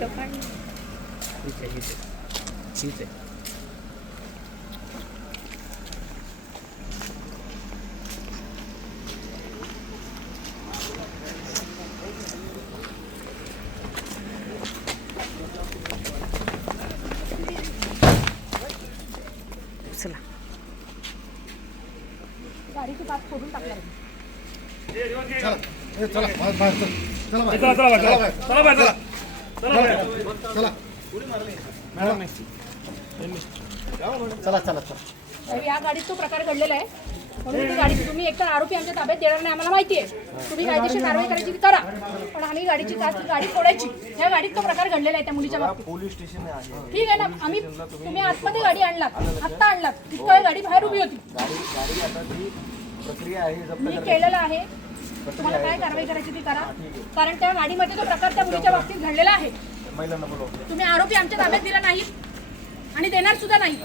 तो काय हीच आहे हीच आहे चला गाडीची पास फोडून टाकणार या गाडीत तो प्रकार घडलेला आहे म्हणून ती गाडी तुम्ही एकतर आरोपी आमच्या ताब्यात देणार नाही आम्हाला माहिती आहे तुम्ही कायदेशीर कारवाई करायची ती करा पण आम्ही गाडी फोडायची ह्या गाडीत तो प्रकार घडलेला आहे त्या मुलीच्या बाबतीत पोलीस स्टेशन आहे ठीक आहे ना आम्ही तुम्ही आतमध्ये गाडी आणलात आत्ता आणलात तितका वेळ गाडी बाहेर उभी होती गाडी आता ती प्रक्रिया आहे मी केलेलं आहे तुम्हाला काय कारवाई करायची ती करा कारण त्या गाडीमध्ये तो प्रकार त्या मुलीच्या बाबतीत घडलेला आहे महिलांना बोलवा तुम्ही आरोपी आमच्या ताब्यात दिला नाही आणि देणार सुद्धा नाही